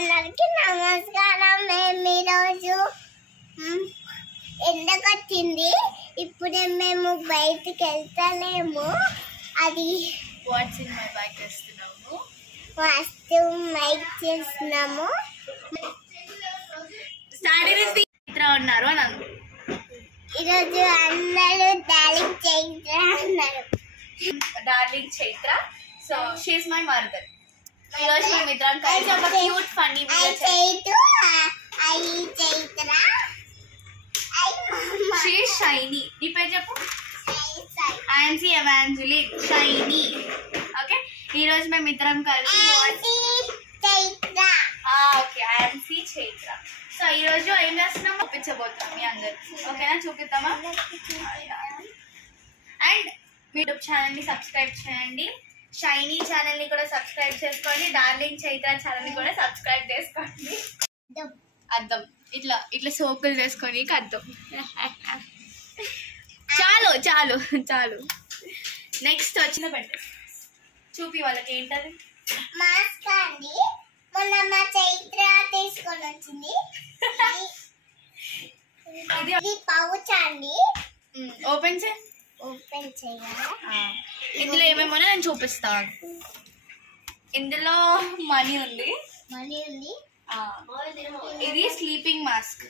అందరికీ నమస్కారం. మేము ఈరోజు ఎండకొచ్చింది, ఇప్పుడే మేము బయటికి వెళ్తలేము. అది వాట్స్ ఇన్ మై బైక్ చేస్తున్నాము, ఫస్ట్ మైక్ చేస్తున్నాము. ఉన్నారు అని అన్నారు. ఈరోజు అందరూ డార్లింగ్ చైత్ర అన్నారు. Darling Chaitra, so she's my mother. ఈరోజు మేము ఇద్దరం కలిసి ఒక క్యూట్ ఫన్నీ వీడియో చైత్ర షీ షైనీ. నీ పేరు చెప్పు. ఆన్సీ ఎవాంజలి షైనీ. ఓకే, ఈరోజు మేము ఇద్దరం కలిసి ఓకే ఆన్సీ చైత్ర. సో ఈరోజు ఏం చేస్తున్నాము చూపించబోతున్నాం మీ అందరికి. ఓకేనా, చూపిద్దామా? అండ్ మీ యూట్యూబ్ ఛానల్ని సబ్స్క్రైబ్ చేయండి, షైనీ ఛానల్ని కూడా సబ్స్క్రైబ్ చేసుకోండి, డార్లింగ్ చైత్ర ఛానల్ని కూడా సబ్స్క్రైబ్ చేసుకోండి. అద్దం ఇట్లా ఇట్లా సోకులు చేసుకొని అద్దం. చాలు చాలు చాలు. నెక్స్ట్ వచ్చిన పెట్టే చూపి వాళ్ళకి ఏంటది. మాస్క్ అండి, మొన్న మా చైత్ర తీసుకొని వచ్చింది. ఇది పౌచ్ అండి. ఓపెన్ చేయి. ఓపెన్ చేయాలి. ఇందులో ఏమేమో నేను చూపిస్తాను. ఇందులో మనీ ఉంది. ఇది స్లీపింగ్ మాస్క్.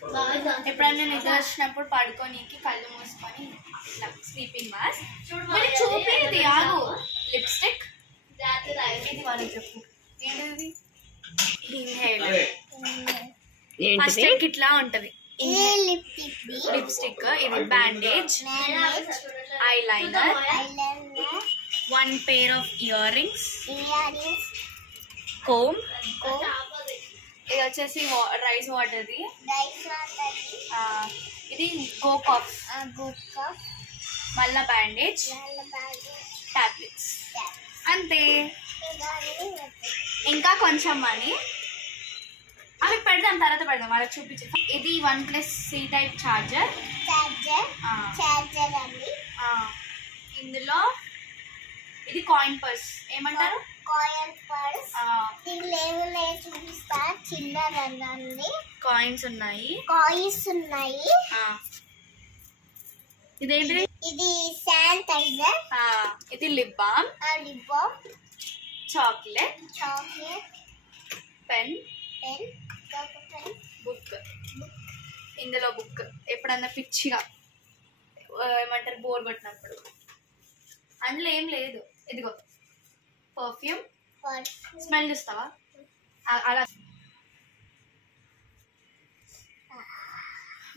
ఎప్పుడైనా నిద్ర వచ్చినప్పుడు పడుకోనికి కళ్ళు మూసుకొని ఇట్లా స్లీపింగ్ మాస్క్. చూపి ఇది ఆగు. లిప్స్టిక్. ఇది వాళ్ళు చెప్పు ఏంటిది. ఫస్ట్ ఇట్లా ఉంటది లిప్స్టిక్. ఇది bandage, eye liner, 1 pair of earrings, comb, ఇది వచ్చేసి రైస్ వాటర్ది, ఇది గో కాఫ్, మళ్ళా బ్యాండేజ్, టాబ్లెట్స్. అంతే. ఇంకా కొంచెం మనీ అవి పెడదాం, తర్వాత పెడదాం, అలా చూపించే. ఇది 1+C టైప్ చార్జర్ అండి. ఇందులో ఇది కాయిన్ పర్స్. ఏమంటారు? Coin purse. దీంట్లో ఏమున్నాయో చూపిస్తా. చిన్నదండి, కాయిన్స్ ఉన్నాయి. ఇదేంటిది? ఇది శానిటైజర్. ఇది lip balm, chocolate, pen, book. ఇందులో బుక్ ఎప్పుడన్నా పిచ్చిగా ఏమంటారు బోర్ కొట్టినప్పుడు. అందులో ఏం లేదు. ఇదిగో పర్ఫ్యూమ్. స్మెల్ చూస్తావా? అలా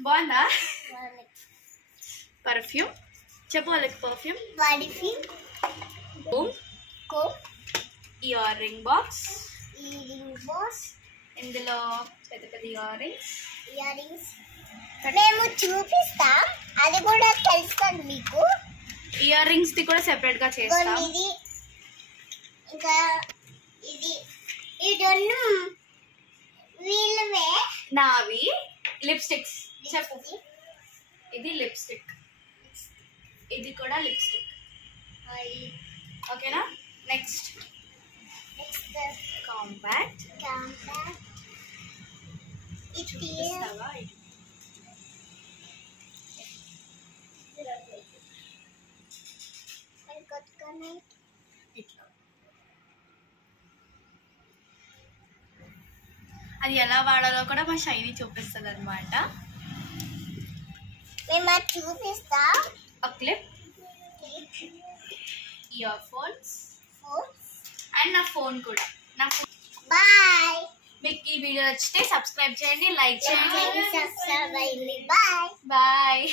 బాగుందా? పర్ఫ్యూమ్ చెప్పు వాళ్ళకి. Perfume, ear ring box. ఇందులో పెద్ద పెద్ద ఇయర్ రింగ్స్ మేము చూపిస్తాం, అది కూడా తెలుస్తుంది మీకు. ఇయర్ రింగ్స్ ది కూడా సెపరేట్ గా చేస్తాం. ఇంకా ఇది వీళ్ళవే నావి. లిప్స్టిక్స్ చెప్పు. ఇది లిప్స్టిక్, ఇది కూడా లిప్స్టిక్. ఓకేనా? Next compact. చూపిస్తావా? ఇట్లా అది ఎలా వాడాలో కూడా మా షైనీ చూపిస్తుంది అనమాట. మేము చూపిస్తా. క్లిప్, ఇయర్ ఫోన్స్ అండ్ నా ఫోన్ కూడా. నా ఫోన్. బాయ్. మీకు ఈ వీడియో నచ్చితే సబ్స్క్రైబ్ చేయండి, లైక్ చేయండి. బాయ్.